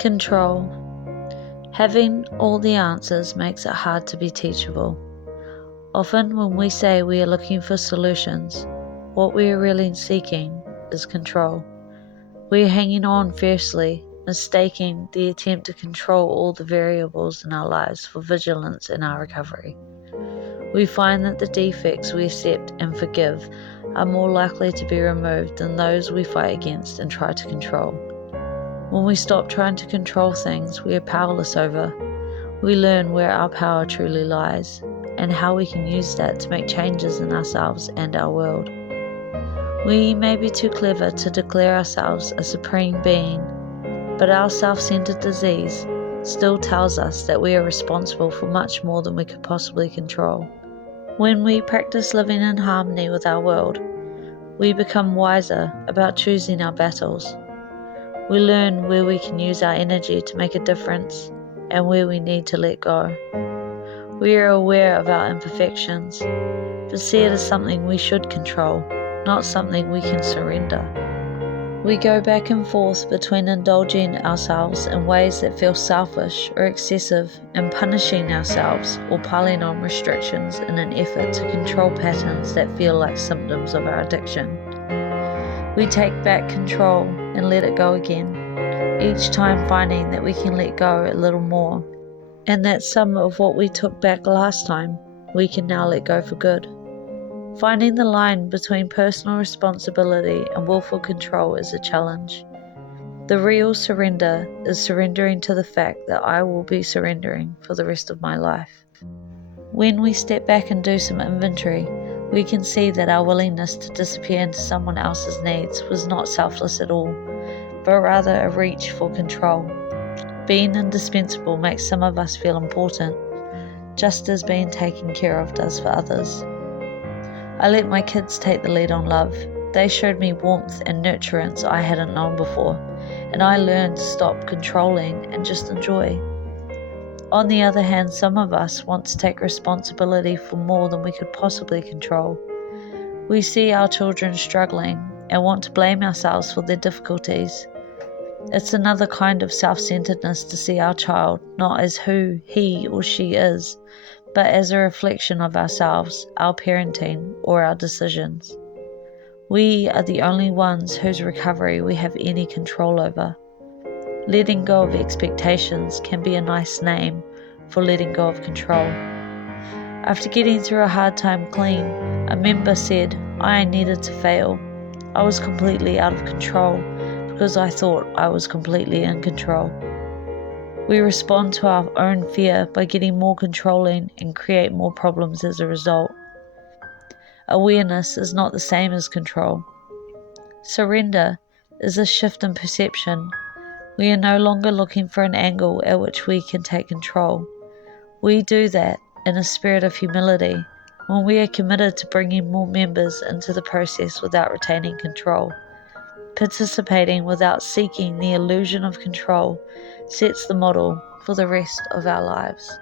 Control. Having all the answers makes it hard to be teachable. Often when we say we are looking for solutions, what we are really seeking is control. We are hanging on fiercely, mistaking the attempt to control all the variables in our lives for vigilance in our recovery. We find that the defects we accept and forgive are more likely to be removed than those we fight against and try to control. When we stop trying to control things we are powerless over, we learn where our power truly lies and how we can use that to make changes in ourselves and our world. We may be too clever to declare ourselves a supreme being, but our self-centered disease still tells us that we are responsible for much more than we could possibly control. When we practice living in harmony with our world, we become wiser about choosing our battles. We learn where we can use our energy to make a difference and where we need to let go. We are aware of our imperfections, but see it as something we should control, not something we can surrender. We go back and forth between indulging ourselves in ways that feel selfish or excessive and punishing ourselves or piling on restrictions in an effort to control patterns that feel like symptoms of our addiction. We take back control and let it go again, each time finding that we can let go a little more, and that some of what we took back last time we can now let go for good. Finding the line between personal responsibility and willful control is a challenge. The real surrender is surrendering to the fact that I will be surrendering for the rest of my life. When we step back and do some inventory, we can see that our willingness to disappear into someone else's needs was not selfless at all, but rather a reach for control. Being indispensable makes some of us feel important, just as being taken care of does for others. I let my kids take the lead on love. They showed me warmth and nurturance I hadn't known before, and I learned to stop controlling and just enjoy. On the other hand, some of us want to take responsibility for more than we could possibly control. We see our children struggling and want to blame ourselves for their difficulties. It's another kind of self-centeredness to see our child not as who he or she is, but as a reflection of ourselves, our parenting, or our decisions. We are the only ones whose recovery we have any control over. Letting go of expectations can be a nice name for letting go of control. After getting through a hard time clean, a member said, I needed to fail. I was completely out of control because I thought I was completely in control. We respond to our own fear by getting more controlling and create more problems as a result. Awareness is not the same as control. Surrender is a shift in perception. We are no longer looking for an angle at which we can take control. We do that in a spirit of humility when we are committed to bringing more members into the process without retaining control. Participating without seeking the illusion of control sets the model for the rest of our lives.